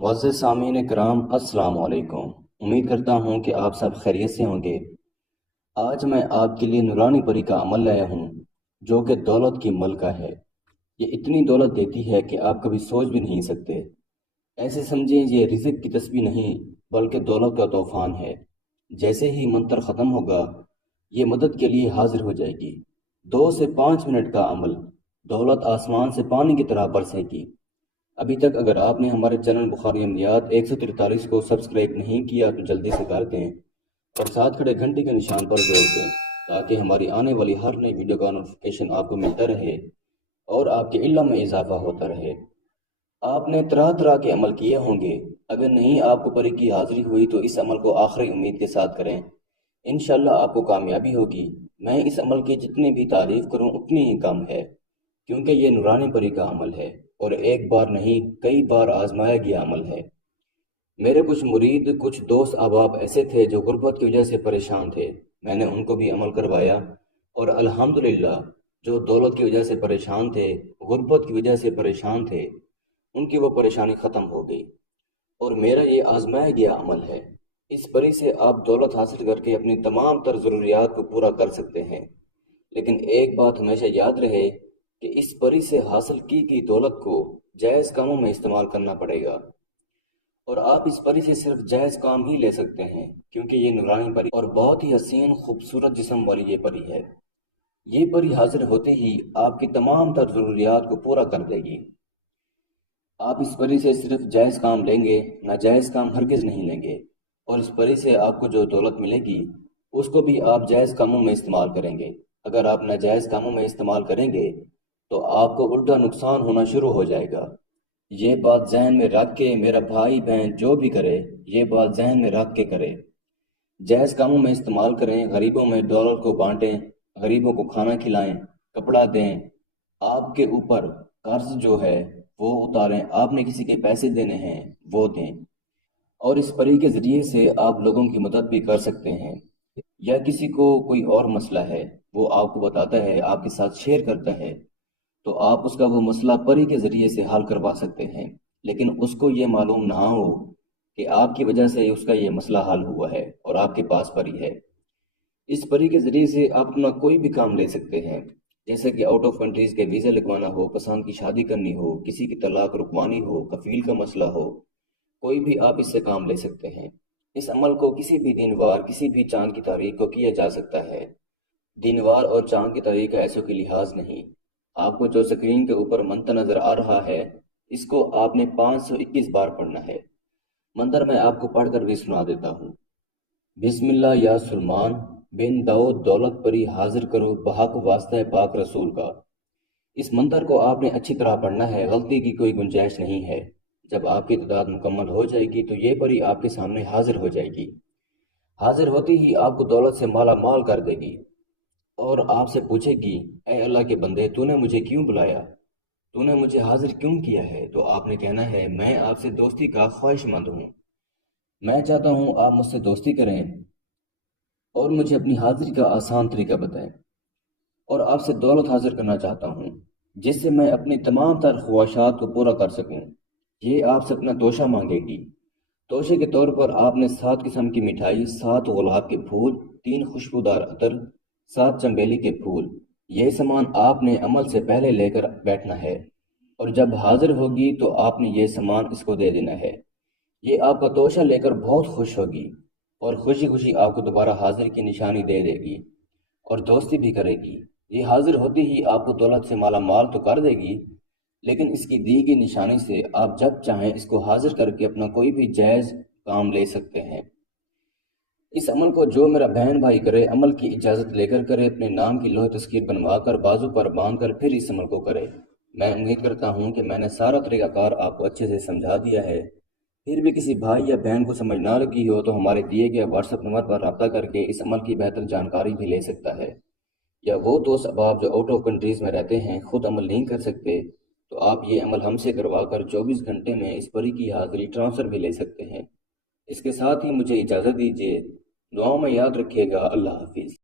معزز سامعین کرام، السلام علیکم۔ امید کرتا ہوں کہ آپ سب خیریت سے ہوں گے۔ آج میں آپ کے لیے نورانی پری کا عمل لایا ہوں جو کہ دولت کی ملکہ ہے۔ یہ اتنی دولت دیتی ہے کہ آپ کبھی سوچ بھی نہیں سکتے۔ ایسے سمجھیں یہ رزق کی تسبیح نہیں بلکہ دولت کا طوفان ہے۔ جیسے ہی منتر ختم ہوگا یہ مدد کے لیے حاضر ہو جائے گی۔ 2 سے 5 منٹ کا عمل، دولت آسمان سے پانی کی طرح برسے گی۔ ابھی تک اگر آپ نے ہمارے چینل بخاری امنیات 143 کو سبسکرائب نہیں کیا تو جلدی سے کر دیں اور ساتھ کھڑے گھنٹی کے نشان پر زور دیں تاکہ ہماری آنے والی ہر نئی ویڈیو کا نوٹیفیکیشن آپ کو ملتا رہے اور آپ کے علم میں اضافہ ہوتا رہے۔ آپ نے طرح طرح کے عمل کیے ہوں گے، اگر نہیں آپ کو پری کی حاضری ہوئی تو اس عمل کو آخری امید کے ساتھ کریں، انشاءاللہ آپ کو کامیابی ہوگی۔ میں اس عمل کی جتنی بھی تعریف کروں اتنی ہی کم ہے، کیونکہ یہ نورانی پری کا عمل ہے اور ایک بار نہیں کئی بار آزمایا گیا عمل ہے۔ میرے کچھ مرید، کچھ دوست احباب ایسے تھے جو غربت کی وجہ سے پریشان تھے، میں نے ان کو بھی عمل کروایا اور الحمدللہ جو دولت کی وجہ سے پریشان تھے، غربت کی وجہ سے پریشان تھے، ان کی وہ پریشانی ختم ہو گئی۔ اور میرا یہ آزمایا گیا عمل ہے۔ اس پری سے آپ دولت حاصل کر کے اپنی تمام تر ضروریات کو پورا کر سکتے ہیں، لیکن ایک بات ہمیشہ یاد رہے کہ اس پری سے حاصل کی گئی دولت کو جائز کاموں میں استعمال کرنا پڑے گا، اور آپ اس پری سے صرف جائز کام ہی لے سکتے ہیں کیونکہ یہ نورانی پری اور بہت ہی حسین خوبصورت جسم والی یہ پری ہے۔ یہ پری حاضر ہوتے ہی آپ کی تمام تر ضروریات کو پورا کر دے گی۔ آپ اس پری سے صرف جائز کام لیں گے، ناجائز کام ہرگز نہیں لیں گے، اور اس پری سے آپ کو جو دولت ملے گی اس کو بھی آپ جائز کاموں میں استعمال کریں گے۔ اگر آپ ناجائز کاموں میں استعمال کریں گے تو آپ کو الٹا نقصان ہونا شروع ہو جائے گا۔ یہ بات ذہن میں رکھ کے میرا بھائی بہن جو بھی کرے یہ بات ذہن میں رکھ کے کرے، جائز کاموں میں استعمال کریں، غریبوں میں دولت کو بانٹیں، غریبوں کو کھانا کھلائیں، کپڑا دیں، آپ کے اوپر قرض جو ہے وہ اتاریں، آپ نے کسی کے پیسے دینے ہیں وہ دیں، اور اس پری کے ذریعے سے آپ لوگوں کی مدد بھی کر سکتے ہیں۔ یا کسی کو کوئی اور مسئلہ ہے وہ آپ کو بتاتا ہے، آپ کے ساتھ شیئر کرتا ہے، تو آپ اس کا وہ مسئلہ پری کے ذریعے سے حل کروا سکتے ہیں، لیکن اس کو یہ معلوم نہ ہو کہ آپ کی وجہ سے اس کا یہ مسئلہ حل ہوا ہے اور آپ کے پاس پری ہے۔ اس پری کے ذریعے سے آپ اپنا کوئی بھی کام لے سکتے ہیں، جیسے کہ آؤٹ آف کنٹریز کے ویزے لگوانا ہو، پسند کی شادی کرنی ہو، کسی کی طلاق رکوانی ہو، کفیل کا مسئلہ ہو، کوئی بھی آپ اس سے کام لے سکتے ہیں۔ اس عمل کو کسی بھی دن وار، کسی بھی چاند کی تاریخ کو کیا جا سکتا ہے۔ دن وار اور چاند کی تاریخ کا ایسوں کی لحاظ نہیں۔ آپ کو جو سکرین کے اوپر منتر نظر آ رہا ہے اس کو آپ نے 521 بار پڑھنا ہے۔ منتر میں آپ کو پڑھ کر بھی سنا دیتا ہوں۔ بسم اللہ یا سلمان بن داؤد دولت پری حاضر کرو بحق واسطہ پاک رسول کا۔ اس منتر کو آپ نے اچھی طرح پڑھنا ہے، غلطی کی کوئی گنجائش نہیں ہے۔ جب آپ کی تعداد مکمل ہو جائے گی تو یہ پری آپ کے سامنے حاضر ہو جائے گی۔ حاضر ہوتی ہی آپ کو دولت سے مالا مال کر دے گی اور آپ سے پوچھے گی، اے اللہ کے بندے، تو نے مجھے کیوں بلایا؟ تو نے مجھے حاضر کیوں کیا ہے؟ تو آپ نے کہنا ہے، میں آپ سے دوستی کا خواہش مند ہوں، میں چاہتا ہوں آپ مجھ سے دوستی کریں اور مجھے اپنی حاضری کا آسان طریقہ بتائیں، اور آپ سے دولت حاضر کرنا چاہتا ہوں جس سے میں اپنی تمام تر خواہشات کو پورا کر سکوں۔ یہ آپ سے اپنا توشہ مانگے گی۔ توشے کے طور پر آپ نے 7 قسم کی مٹھائی، 7 گلاب کے پھول، 3 خوشبودار عطر، 7 چنبیلی کے پھول، یہ سامان آپ نے عمل سے پہلے لے کر بیٹھنا ہے، اور جب حاضر ہوگی تو آپ نے یہ سامان اس کو دے دینا ہے۔ یہ آپ کا توشہ لے کر بہت خوش ہوگی اور خوشی خوشی آپ کو دوبارہ حاضر کی نشانی دے دے گی اور دوستی بھی کرے گی۔ یہ حاضر ہوتی ہی آپ کو دولت سے مالا مال تو کر دے گی، لیکن اس کی دی گئی نشانی سے آپ جب چاہیں اس کو حاضر کر کے اپنا کوئی بھی جائز کام لے سکتے ہیں۔ اس عمل کو جو میرا بہن بھائی کرے، عمل کی اجازت لے کر کرے، اپنے نام کی لوح تذکیر بنوا کر بازو پر باندھ کر پھر اس عمل کو کرے۔ میں امید کرتا ہوں کہ میں نے سارا طریقہ کار آپ کو اچھے سے سمجھا دیا ہے۔ پھر بھی کسی بھائی یا بہن کو سمجھ نہ لگی ہو تو ہمارے دیے گئے واٹس ایپ نمبر پر رابطہ کر کے اس عمل کی بہتر جانکاری بھی لے سکتا ہے، یا وہ دوست احباب جو آؤٹ آف کنٹریز میں رہتے ہیں، خود عمل نہیں کر سکتے، تو آپ یہ عمل ہم سے کروا کر 24 گھنٹے میں اس پری کی حاضری ٹرانسفر بھی لے سکتے ہیں۔ اس کے ساتھ ہی مجھے اجازت دیجیے، دعاؤں میں یاد رکھیے گا۔ اللہ حافظ۔